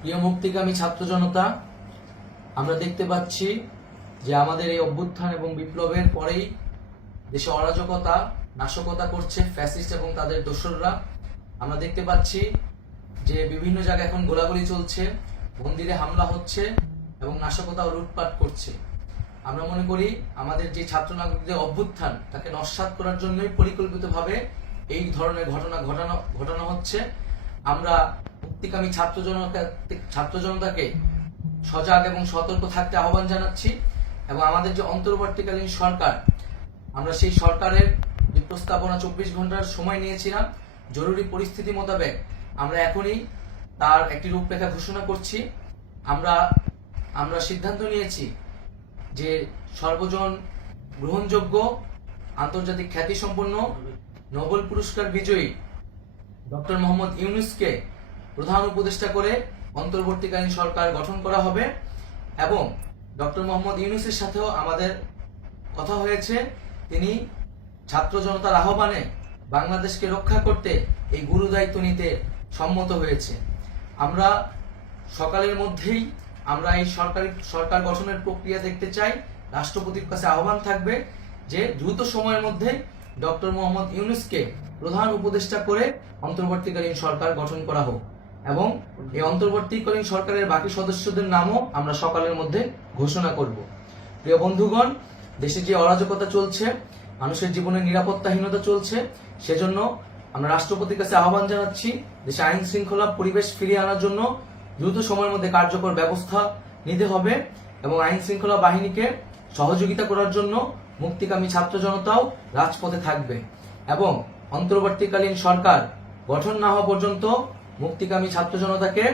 প্রিয় মুক্তিকামী ছাত্র জনতা, আমরা দেখতে পাচ্ছি যে আমাদের এই অভ্যুত্থান এবং বিপ্লবের পরেই দেশে অরাজকতা নাশকতা করছে ফ্যাসিস্ট এবং তাদের দোসররা। আমরা দেখতে পাচ্ছি যে বিভিন্ন জায়গায় এখন গোলাগুলি চলছে, মন্দিরে হামলা হচ্ছে এবং নাশকতা ও লুটপাট করছে। আমরা মনে করি আমাদের যে ছাত্র নাগরিকদের অভ্যুত্থান তাকে নস্যাৎ করার জন্যই পরিকল্পিতভাবে এই ধরনের ঘটনা হচ্ছে। আমরা মুক্তিকামী ছাত্র জনতাকে সজাগ এবং সতর্ক থাকতে আহ্বান জানাচ্ছি এবং আমাদের যে অন্তর্বর্তীকালীন সরকার, আমরা সেই সরকারের যে প্রস্তাবনা 24 ঘন্টার সময় নিয়েছিলাম, জরুরি পরিস্থিতি মোতাবেক আমরা এখনই তার একটি রূপরেখা ঘোষণা করছি। আমরা সিদ্ধান্ত নিয়েছি যে সর্বজন গ্রহণযোগ্য আন্তর্জাতিক খ্যাতিসম্পন্ন নোবেল পুরস্কার বিজয়ী ডক্টর মোহাম্মদ ইউনূসকে প্রধান উপদেষ্টা করে অন্তর্বর্তীকালীন সরকার গঠন করা হবে এবং ডক্টর মোহাম্মদ ইউনূসের সাথেও আমাদের কথা হয়েছে। তিনি ছাত্র জনতার আহ্বানে বাংলাদেশকে রক্ষা করতে এই গুরু দায়িত্ব নিতে সম্মত হয়েছে। আমরা সকালের মধ্যেই আমরা এই সরকার গঠনের প্রক্রিয়া দেখতে চাই। রাষ্ট্রপতির কাছে আহ্বান থাকবে যে দ্রুত সময়ের মধ্যে ডক্টর মোহাম্মদ ইউনূসকে প্রধান উপদেষ্টা করে অন্তর্বর্তীকালীন সরকার গঠন করা হোক এবং এই অন্তর্বর্তীকালীন সরকারের বাকি সদস্যদের নামও আমরা সকালের মধ্যে ঘোষণা করব। প্রিয় বন্ধুগণ, দেশে যে অরাজকতা চলছে, মানুষের জীবনে নিরাপত্তাহীনতা চলছে, সেজন্য আমরা রাষ্ট্রপতির কাছে আহ্বান জানাচ্ছি দেশে আইন শৃঙ্খলা পরিবেশ ফিরিয়ে আনার জন্য দ্রুত সময়ের মধ্যে কার্যকর ব্যবস্থা নিতে হবে এবং আইন শৃঙ্খলা বাহিনীকে সহযোগিতা করার জন্য মুক্তিকামী ছাত্র জনতাও রাজপথে থাকবে এবং অন্তর্বর্তীকালীন সরকার গঠন না হওয়া পর্যন্ত মুক্তিকামী ছাত্র জনতাকে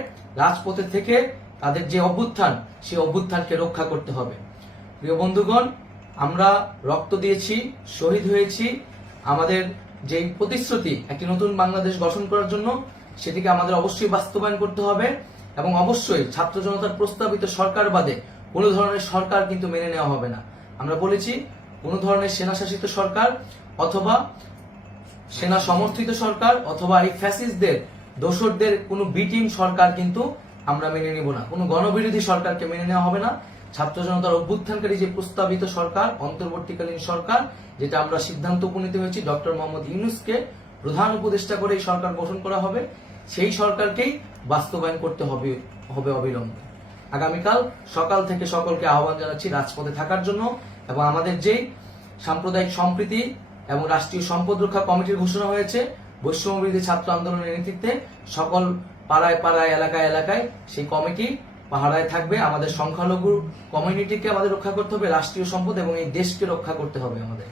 রাজপথে থেকে তাদের যে অভ্যুত্থান, সেই অভ্যুত্থানকে রক্ষা করতে হবে। প্রিয় বন্ধুগণ, আমরা রক্ত দিয়েছি, শহীদ হয়েছি। আমাদের যে প্রতিশ্রুতি একটি নতুন বাংলাদেশ গঠন করার জন্য, সেটিকে আমাদের অবশ্যই বাস্তবায়ন করতে হবে এবং অবশ্যই ছাত্র জনতার প্রস্তাবিত সরকার বাদে কোনো ধরনের সরকার কিন্তু মেনে নেওয়া হবে না। আমরা বলেছি কোনো ধরনের সেনা শাসিত সরকার অথবা সেনা সমর্থিত সরকার অথবা এই ফ্যাসিস্টদের দোসরদের কোনো বি টিম সরকার কিন্তু আমরা মেনে নিব না। কোনো গণবিরোধী সরকারকে মেনে নেওয়া হবে না। ছাত্র জনতার অভ্যুত্থানকারী যে প্রস্তাবিত সরকার, অন্তর্বর্তীকালীন সরকার, যেটা আমরা সিদ্ধান্ত উপনীত হয়েছি ডক্টর মোহাম্মদ ইউনূসকে প্রধান উপদেষ্টা করে এই সরকার গঠন করা হবে, সেই সরকারকেই বাস্তবায়ন করতে হবে অবিলম্বে। আগামীকাল সকাল থেকে সকলকে আহ্বান জানাচ্ছি রাজপথে থাকার জন্য এবং আমাদের যে সাম্প্রদায়িক সম্প্রীতি এবং রাষ্ট্রীয় সম্পদ রক্ষা কমিটির ঘোষণা হয়েছে বৈষম্যবিরোধী ছাত্র আন্দোলনের নেতৃত্বে, সকল পাড়ায় পাড়ায় এলাকায় এলাকায় সেই কমিটি পাহারায় থাকবে। আমাদের সংখ্যালঘু কমিউনিটিকে আমাদের রক্ষা করতে হবে, রাষ্ট্রীয় সম্পদ এবং এই দেশকে রক্ষা করতে হবে আমাদের।